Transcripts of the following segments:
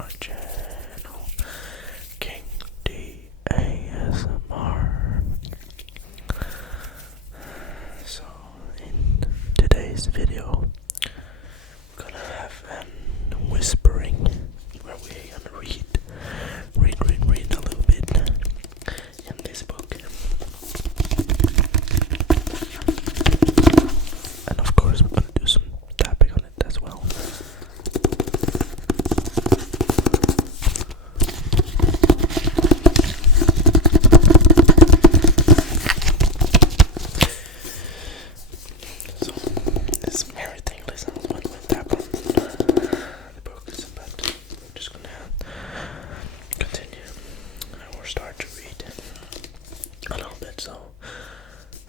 my channel, King D ASMR. So in today's video, we're gonna have an whispering where we're gonna read a little bit in this book. And of course, we're gonna do some tapping on it as well. So, there's some very tingly sounds when we tap on the books, but we're just gonna continue or start to read a little bit. So,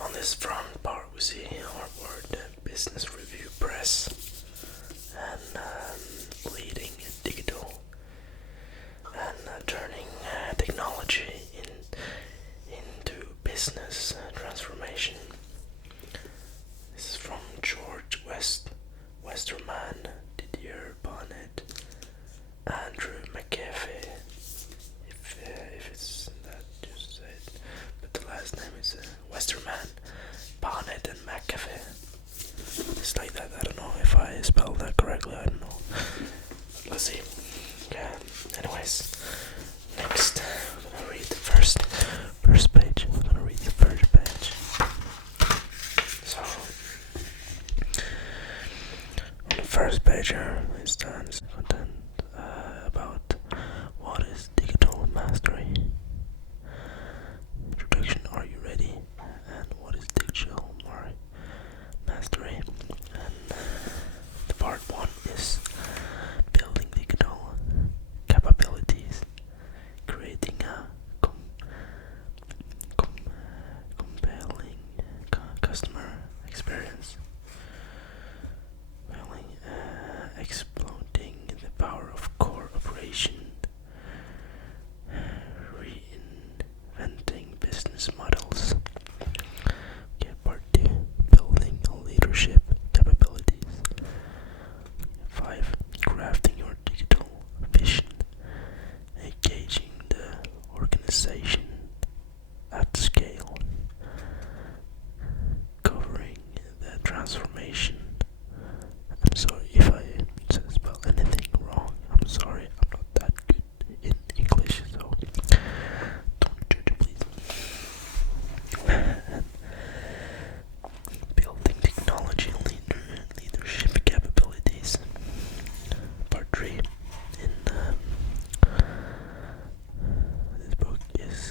on this front part, we see our word business review press and leading digital and turning technology into business transformation. This is from George Westerman, Didier Bonnet, Andrew McAfee. If it's that, just say it. But the last name is Westerman, Bonnet, and McAfee. It's like that. I don't know if I spelled that correctly. I don't know. Let's see. Yeah. Anyways, next I'm gonna read the first page. I'm gonna read the first page. So on the first page here is content about what is digital mastery. Introduction. Are you ready? And what is digital mastery? And the part one is building digital capabilities, creating a compelling customer experience, exploiting the power of cooperation, reinventing business models. Okay, part two, building leadership capabilities. 5. Crafting your digital vision, engaging the organization at scale, covering the transformation. I'm sorry if I spell anything wrong. I'm sorry, I'm not that good in English, so don't judge, please. And building technology leadership capabilities. Part 3 in this book is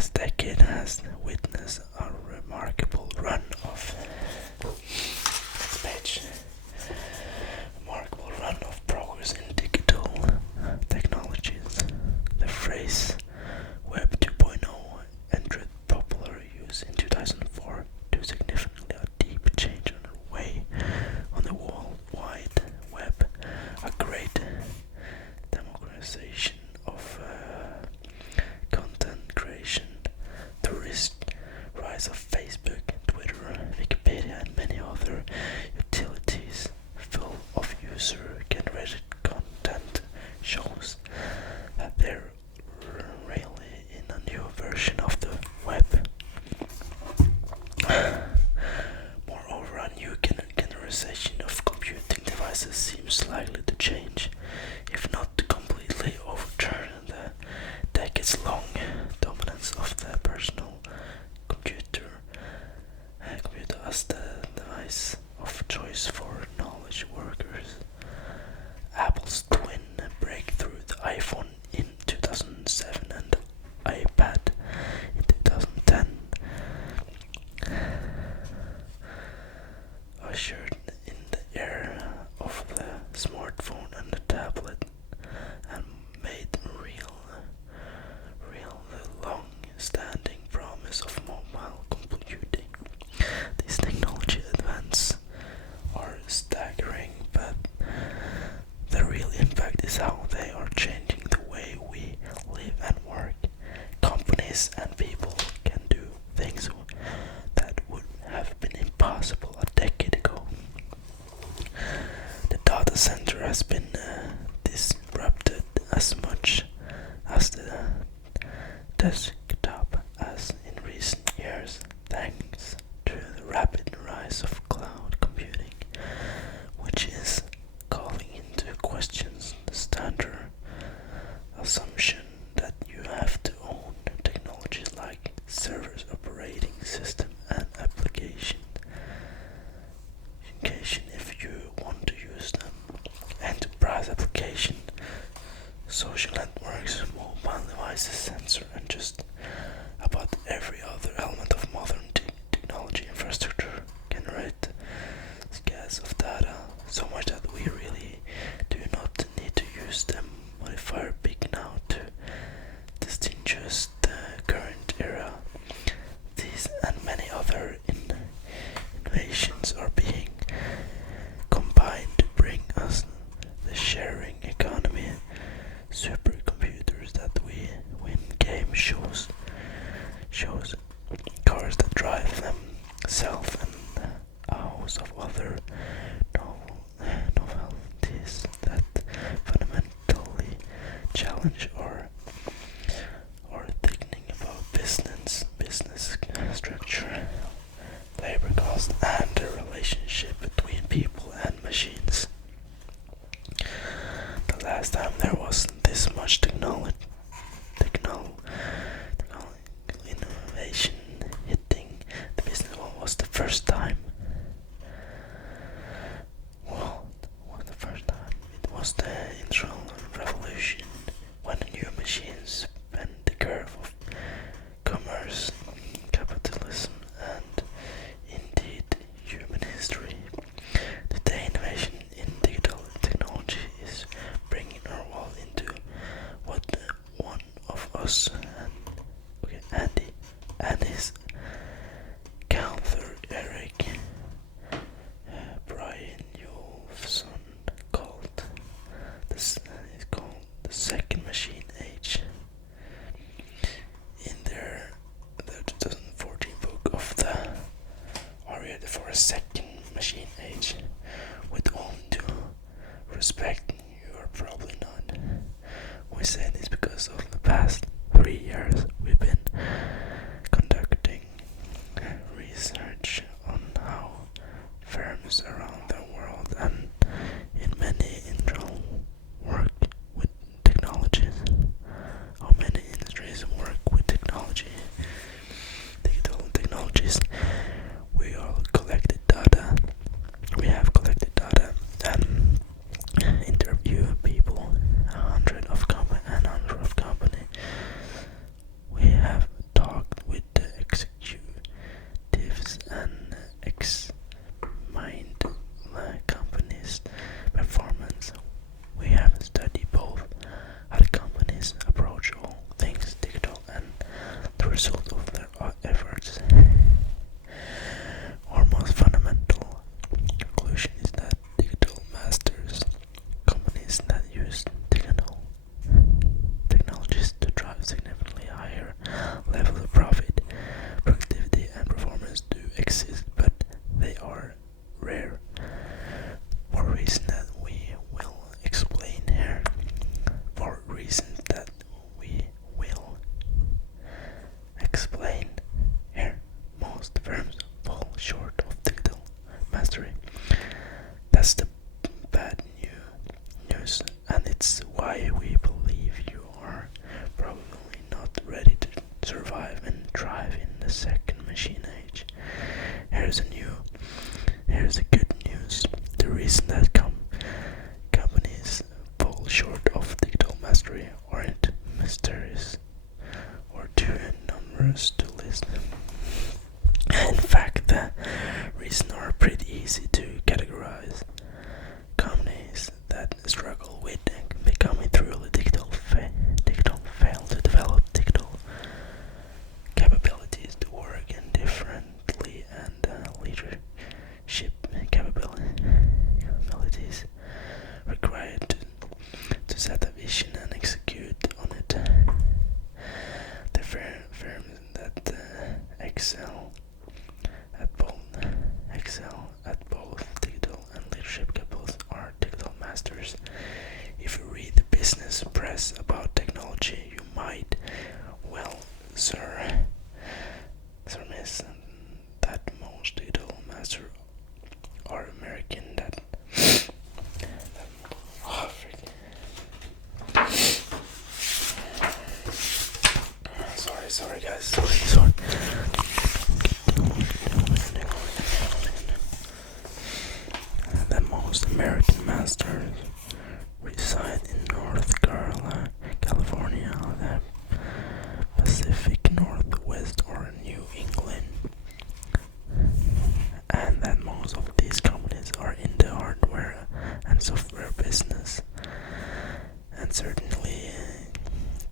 last decade has witnessed a remarkable run of next page. Remarkable run of progress in digital technologies. The phrase Web 2.0 entered popular use in 2004 to significantly a deep change on the way on the World Wide Web, a great democratization of content creation, the rise of Facebook, Twitter, Wikipedia, and many other utilities full of user-generated content shows that they're really in a new version of the web. Moreover, a new generation of computing devices seems likely to change, if not to completely overturn the decades-long dominance of the personal computer as the device of choice for knowledge workers. Apple's twin breakthrough, the iPhone in 2007 and the iPad in 2010, ushered in the era of the smartphone and the tablet and made real the long-standing promise of mobile computing. These technology advances are staggering, but the real impact is how they are changing the way we live and work. Companies and people can do things that would have been impossible a decade ago. The data center has been disrupted as much as the desktop as in recent years, thanks to the rapid rise of cloud computing, which is calling into questions the standard assumption that you have to own technologies like servers, operating system, and application if you want to use them. Enterprise application, social networks, mobile devices, sensor, and just about every other element of modern technology infrastructure generate scads of data, so much that we really do not need to use them modifier big now to distinguish the current era. These and many other innovations are being combined to bring us the sharing economy, supercomputers that we win game shows, cars that drive themselves, and a host of other novelties that fundamentally challenge our thinking about business structure, labor cost, and the relationship between people and machines. The last time there was this much technology innovation result of their efforts. Our most fundamental conclusion is that digital masters, companies that use technologies to drive significantly higher levels of profit, productivity, and performance, do exist, but they are rare. For reasons that we will explain here. For reasons that we will explain here, most firms fall short of digital mastery. That's the bad news, and it's why we believe you are probably not ready to survive and thrive in the second machine age. Here's the good news. The reason that companies fall short of digital mastery aren't mysterious or too numerous to list. In fact, the reasons are pretty easy to categorize. Companies that struggle with becoming truly digital fail to develop digital capabilities to work indifferently, and leadership capabilities required to set a vision and execute on it. The firms that excel at both digital and leadership capabilities are digital masters. If you read the business press about technology, you might well surmise that most digital masters are American. Sorry guys, sorry. The most American masters reside in North Carolina, California, the Pacific Northwest, or New England, and that most of these companies are in the hardware and software business, and certainly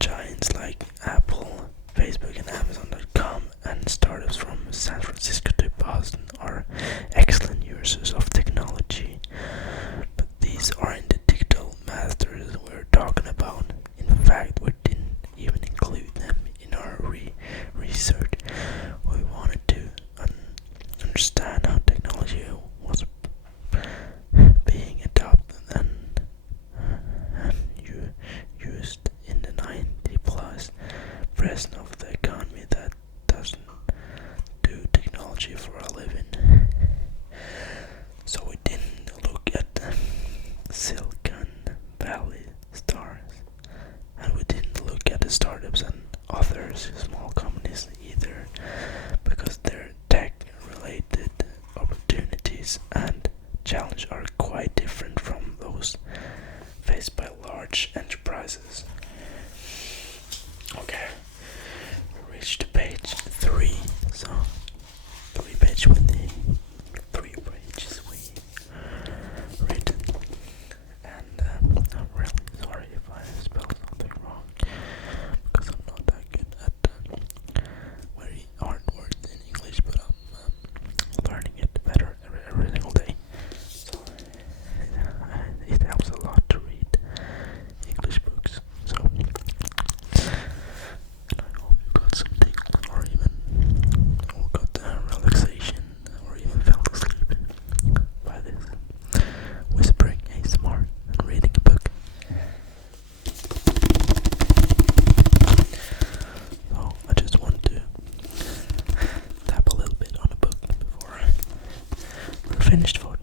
giants like Apple, Facebook, and Amazon.com, and startups from San Francisco to Boston are excellent users of technology. But these aren't the digital masters we're talking about. In fact, we didn't even include them in our research. We wanted to understand how technology was being adopted and used in the 90+ % of the economy that doesn't do technology for a living. So we didn't look at the Silicon Valley stars, and we didn't look at the startups and other small companies either, because their tech-related opportunities and challenges are quite different from those faced by large enterprises. Okay, we reached page 3, so 3 pages with the 3 pages we read, and I'm really sorry if I spelled something wrong, because I'm not that good at very hard words in English, but I'm learning it better every single day, so it helps a lot to read English books. So, and I hope you got some tingles, or even got relaxation, or even fell asleep by this whispering ASMR and reading a book. So I just want to tap a little bit on a book before we're finished for